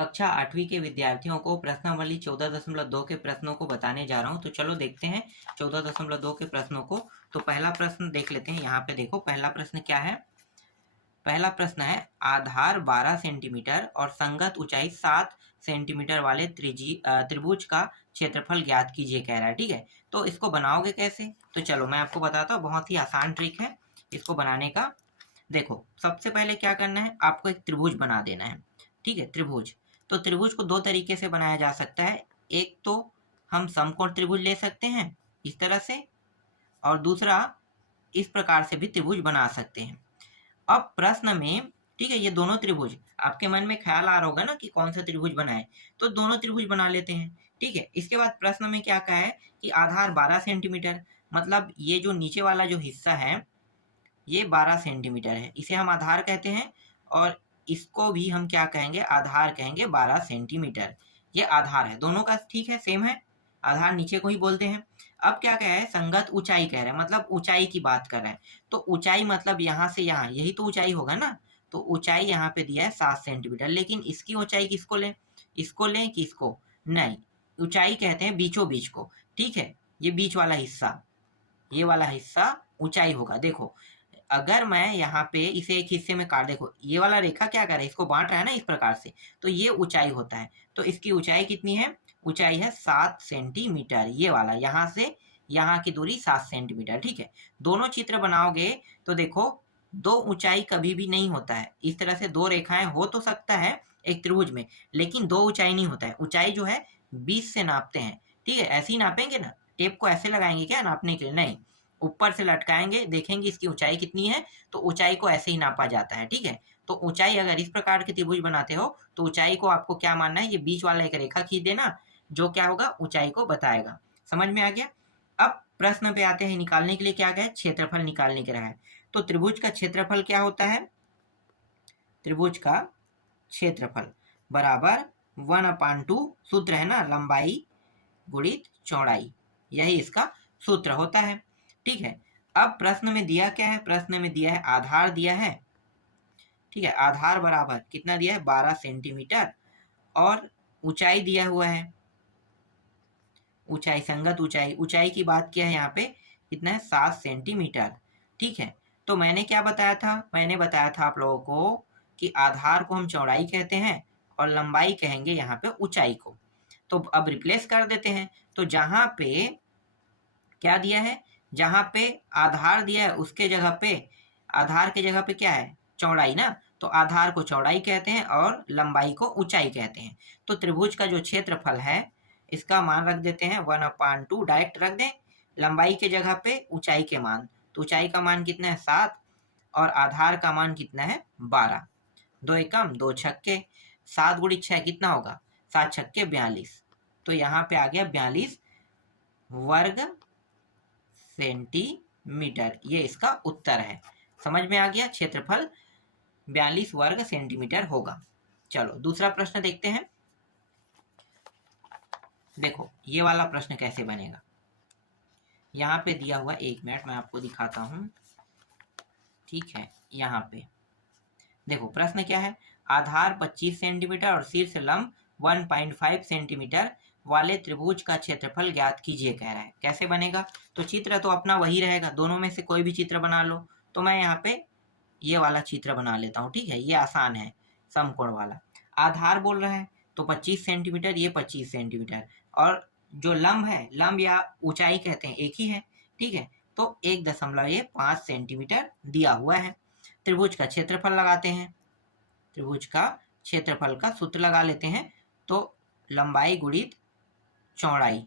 कक्षा 8वीं के विद्यार्थियों को प्रश्नावली 14.2 के प्रश्नों को बताने जा रहा हूं। तो चलो देखते हैं 14.2 के प्रश्नों को। तो पहला प्रश्न देख लेते हैं। यहाँ पे देखो पहला प्रश्न क्या है। पहला प्रश्न है आधार 12 सेंटीमीटर और संगत ऊंचाई 7 सेंटीमीटर वाले त्रिभुज का क्षेत्रफल ज्ञात कीजिए कह रहा है। ठीक है, तो इसको बनाओगे कैसे? तो चलो मैं आपको बताता हूँ। बहुत ही आसान ट्रिक है इसको बनाने का। देखो सबसे पहले क्या करना है, आपको एक त्रिभुज बना देना है। ठीक है, त्रिभुज। तो त्रिभुज को दो तरीके से बनाया जा सकता है। एक तो हम समकोण त्रिभुज ले सकते हैं इस तरह से, और दूसरा इस प्रकार से भी त्रिभुज बना सकते हैं। अब प्रश्न में, ठीक है, ये दोनों त्रिभुज आपके मन में ख्याल आ रहा होगा ना कि कौन सा त्रिभुज बनाए, तो दोनों त्रिभुज बना लेते हैं। ठीक है, इसके बाद प्रश्न में क्या कहा है कि आधार 12 सेंटीमीटर, मतलब ये जो नीचे वाला जो हिस्सा है ये 12 सेंटीमीटर है, इसे हम आधार कहते हैं। और इसको भी हम क्या कहेंगे, आधार कहेंगे 12 सेंटीमीटर। ये आधार है, दोनों का ठीक है, सेम है, आधार नीचे को ही बोलते हैं। अब क्या कह रहा है, संगत ऊंचाई कह रहा है, मतलब ऊंचाई की बात कर रहा है। तो ऊंचाई मतलब यहाँ से यहाँ, यही तो ऊंचाई होगा ना। तो ऊंचाई यहाँ पे दिया है 7 सेंटीमीटर, लेकिन इसकी ऊंचाई किसको लें, इसको लें कि इसको? नहीं, ऊंचाई कहते हैं बीचों बीच को। ठीक है, ये बीच वाला हिस्सा, ये वाला हिस्सा ऊंचाई होगा। देखो अगर मैं यहाँ पे इसे एक हिस्से में काट, देखो ये वाला रेखा क्या कर रहा है, इसको बांट रहा है ना इस प्रकार से, तो ये ऊंचाई होता है। तो इसकी ऊंचाई कितनी है, ऊंचाई है 7 सेंटीमीटर। ये वाला यहाँ से यहाँ की दूरी 7 सेंटीमीटर। ठीक है, दोनों चित्र बनाओगे तो देखो दो ऊंचाई कभी भी नहीं होता है। इस तरह से दो रेखाएं हो तो सकता है एक त्रिभुज में, लेकिन दो ऊंचाई नहीं होता है। ऊंचाई जो है 20 से नापते हैं। ठीक है, ऐसे ही नापेंगे ना, टेप को ऐसे लगाएंगे क्या नापने के लिए? नहीं, ऊपर से लटकाएंगे, देखेंगे इसकी ऊंचाई कितनी है, तो ऊंचाई को ऐसे ही नापा जाता है। ठीक है, तो ऊंचाई अगर इस प्रकार के त्रिभुज बनाते हो तो ऊंचाई को आपको क्या मानना है, ये बीच वाला एक रेखा खींच देना, जो क्या होगा, ऊंचाई को बताएगा। समझ में आ गया? अब प्रश्न पे आते हैं, निकालने के लिए क्या कहे, क्षेत्रफल निकालने के रहा है। तो त्रिभुज का क्षेत्रफल क्या होता है, त्रिभुज का क्षेत्रफल बराबर 1/2, सूत्र है ना, लंबाई गुणित चौड़ाई, यही इसका सूत्र होता है। ठीक है, अब प्रश्न में दिया क्या है, प्रश्न में दिया है आधार दिया है। ठीक है, आधार बराबर कितना दिया है, 12 सेंटीमीटर, और ऊंचाई दिया हुआ है, ऊंचाई संगत ऊंचाई, ऊंचाई की बात किया है यहाँ पे, कितना है, 7 सेंटीमीटर। ठीक है, तो मैंने क्या बताया था, मैंने बताया था आप लोगों को कि आधार को हम चौड़ाई कहते हैं और लंबाई कहेंगे यहाँ पे ऊंचाई को। तो अब रिप्लेस कर देते हैं। तो जहां पे क्या दिया है, जहां पे आधार दिया है उसके जगह पे, आधार के जगह पे क्या है, चौड़ाई ना, तो आधार को चौड़ाई कहते हैं और लंबाई को ऊंचाई कहते हैं। तो त्रिभुज का जो क्षेत्रफल है इसका मान रख देते हैं 1/2, डायरेक्ट रख दें, लंबाई के जगह पे ऊंचाई के मान, तो ऊंचाई का मान कितना है 7 और आधार का मान कितना है 12। 2 एकम 2 छक्के, 7 गुणित 6 कितना होगा, 7 छक्के 42। तो यहाँ पे आ गया 42 वर्ग सेंटीमीटर, ये इसका उत्तर है। समझ में आ गया, क्षेत्रफल 42 वर्ग सेंटीमीटर होगा। चलो दूसरा प्रश्न देखते हैं। देखो ये वाला प्रश्न कैसे बनेगा, यहाँ पे दिया हुआ, 1 मिनट मैं आपको दिखाता हूँ। ठीक है, यहाँ पे देखो प्रश्न क्या है, आधार 25 सेंटीमीटर और शीर्ष लंब 1.5 सेंटीमीटर वाले त्रिभुज का क्षेत्रफल ज्ञात कीजिए कह रहा है। कैसे बनेगा, तो चित्र तो अपना वही रहेगा, दोनों में से कोई भी चित्र बना लो। तो मैं यहाँ पे ये वाला चित्र बना लेता हूँ। ठीक है, ये आसान है, समकोण वाला। आधार बोल रहा है तो 25 सेंटीमीटर, ये 25 सेंटीमीटर, और जो लंब है, लंब या ऊंचाई कहते हैं एक ही है। ठीक है, तो 1.5 सेंटीमीटर दिया हुआ है। त्रिभुज का क्षेत्रफल लगाते हैं, त्रिभुज का क्षेत्रफल का सूत्र लगा लेते हैं। तो लंबाई गुणित चौड़ाई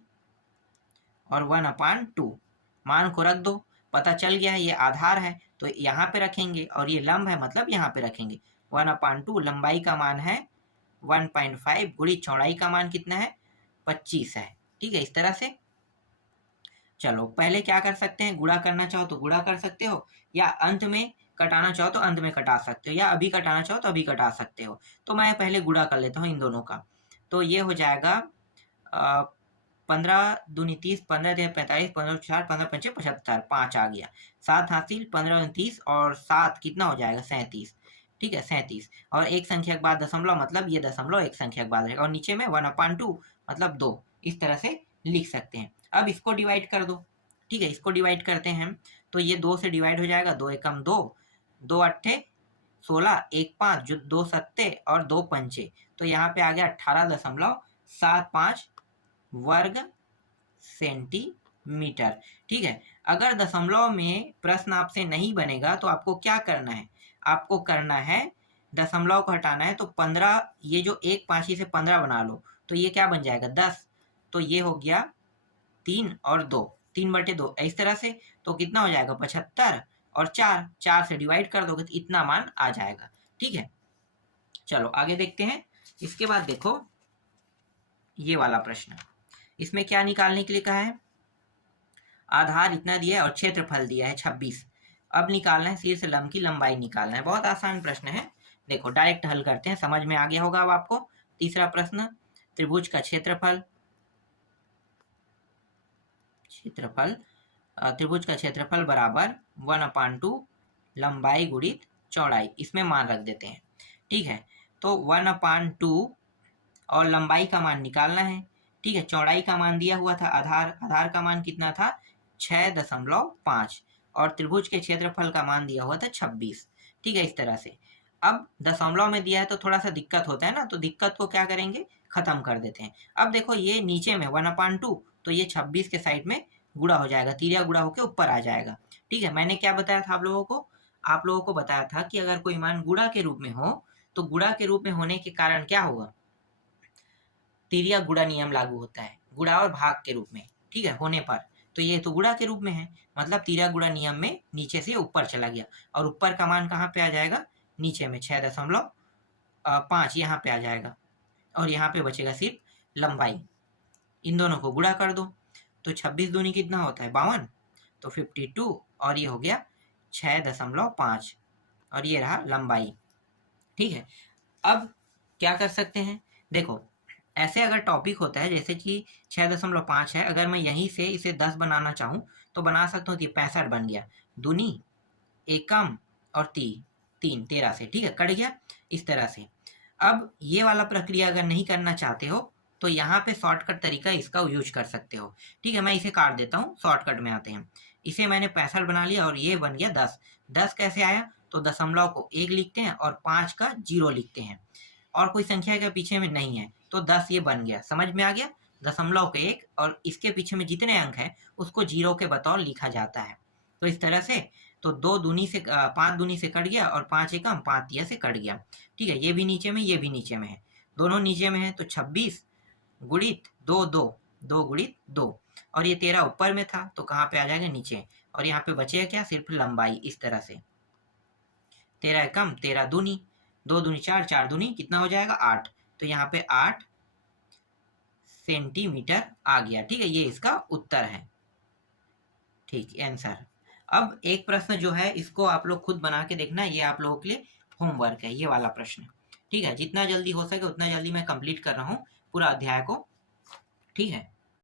और 1/2, मान को रख दो, पता चल गया है ये आधार है तो यहाँ पे रखेंगे, और ये लंब है मतलब यहाँ पे रखेंगे। 1/2, लंबाई का मान है 1.5 गुणित चौड़ाई का मान कितना है, 25 है। ठीक है, इस तरह से। चलो पहले क्या कर सकते हैं, गुणा करना चाहो तो गुणा कर सकते हो, या अंत में कटाना चाहो तो अंत में कटा सकते हो, या अभी कटाना चाहो तो अभी कटा सकते हो। तो मैं पहले गुणा कर लेता हूँ इन दोनों का। तो ये हो जाएगा 15 दूनी 30, 15 तिया 45, 15 4, 15 पंचे 75, 5 आ गया। 7 हासिल, 15 29 और 7 कितना हो जाएगा, 37। ठीक है 37। और एक संख्या के बाद दशमलव मतलब ये दशमलव एक संख्या के बाद रहेगा, और नीचे में 1/2 मतलब 2, इस तरह से लिख सकते हैं। अब इसको डिवाइड कर दो, ठीक है, इसको डिवाइड करते हैं हम, तो ये 2 से डिवाइड हो जाएगा, 2 एकम 2, 2 अट्ठे 16, 1 5 जो 2 सत्ते और 2 पंचे, तो यहाँ पे आ गया 18.75 वर्ग सेंटीमीटर। ठीक है, अगर दशमलव में प्रश्न आपसे नहीं बनेगा तो आपको क्या करना है, आपको करना है दशमलव को हटाना है, तो 15, ये जो 1 5 से 15 बना लो, तो ये क्या बन जाएगा 10, तो ये हो गया 3 और 2, 3/2 इस तरह से, तो कितना हो जाएगा 75, और 4 से डिवाइड कर दोगे तो इतना मान आ जाएगा। ठीक है, चलो आगे देखते हैं। इसके बाद देखो ये वाला प्रश्न, इसमें क्या निकालने के लिए कहा है, आधार इतना दिया है और क्षेत्रफल दिया है 26। अब निकालना है शीर्ष लंब की लंबाई निकालना है। बहुत आसान प्रश्न है, देखो डायरेक्ट हल करते हैं, समझ में आ गया होगा अब आपको। तीसरा प्रश्न, त्रिभुज का क्षेत्रफल त्रिभुज का क्षेत्रफल बराबर 1/2 लंबाई गुणित चौड़ाई, इसमें मान रख देते हैं। ठीक है, तो 1/2 और लंबाई का मान निकालना है। ठीक है, चौड़ाई का मान दिया हुआ था, आधार का मान कितना था 6.5, और त्रिभुज के क्षेत्रफल का मान दिया हुआ था 26। ठीक है, इस तरह से। अब दशमलव में दिया है तो थोड़ा सा दिक्कत होता है ना, तो दिक्कत को क्या करेंगे, खत्म कर देते हैं। अब देखो ये नीचे में 1/2, तो ये 26 के साइड में गुणा हो जाएगा, तिरिया गुणा होकर ऊपर आ जाएगा। ठीक है, मैंने क्या बताया था आप लोगों को बताया था कि अगर कोई मान गुणा के रूप में हो तो गुणा के रूप में होने के कारण क्या होगा, तिरिया गुणा नियम लागू होता है, गुणा और भाग के रूप में। ठीक है, होने पर, तो ये तो गुणा के रूप में है, मतलब तिरिया गुणा नियम में नीचे से ऊपर चला गया, और ऊपर का मान कहाँ पे आ जाएगा, नीचे में 6.5 यहाँ पे आ जाएगा, और यहाँ पे बचेगा सिर्फ लंबाई। इन दोनों को गुणा कर दो, तो 26 दूनी कितना होता है 52, तो 52, और ये हो गया 6.5, और ये रहा लंबाई। ठीक है, अब क्या कर सकते हैं, देखो ऐसे अगर टॉपिक होता है जैसे कि 6.5 है, अगर मैं यहीं से इसे 10 बनाना चाहूँ तो बना सकता हूँ कि 65 बन गया, दूनी एकम और 3 13 से, ठीक है, कट गया इस तरह से। अब ये वाला प्रक्रिया अगर नहीं करना चाहते हो तो यहाँ पे शॉर्टकट तरीका इसका यूज कर सकते हो। ठीक है, मैं इसे काट देता हूँ, शॉर्टकट में आते हैं। इसे मैंने 65 बना लिया और ये बन गया 10। 10 कैसे आया, तो दशमलव को 1 लिखते हैं और 5 का 0 लिखते हैं, और कोई संख्या के पीछे में नहीं है, तो 10 ये बन गया, समझ में आ गया। दशमलव के 1 और इसके पीछे में जितने अंक हैं उसको 0 के बतौर लिखा जाता है। तो इस तरह से, तो 2 दूनी से 5 दूनी से कट गया, और 5 एकम 5 तिया से कट गया। ठीक है, ये भी नीचे में, ये भी नीचे में है, दोनों नीचे में है, तो 26 गुणित 2 2, 2 गुणित 2, और ये 13 ऊपर में था तो कहाँ पे आ जाएगा नीचे, और यहाँ पे बचेगा क्या, सिर्फ लंबाई। इस तरह से 13 एकम 13 दूनी, 2 दूनी 4, 4 दूनी कितना हो जाएगा 8, तो यहाँ पे 8 सेंटीमीटर आ गया। ठीक है, ये इसका उत्तर है। ठीक, आंसर। अब एक प्रश्न जो है इसको आप लोग खुद बना के देखना, ये आप लोगों के लिए होमवर्क है, ये वाला प्रश्न। ठीक है, जितना जल्दी हो सके उतना जल्दी मैं कंप्लीट कर रहा हूँ पूरा अध्याय को। ठीक है।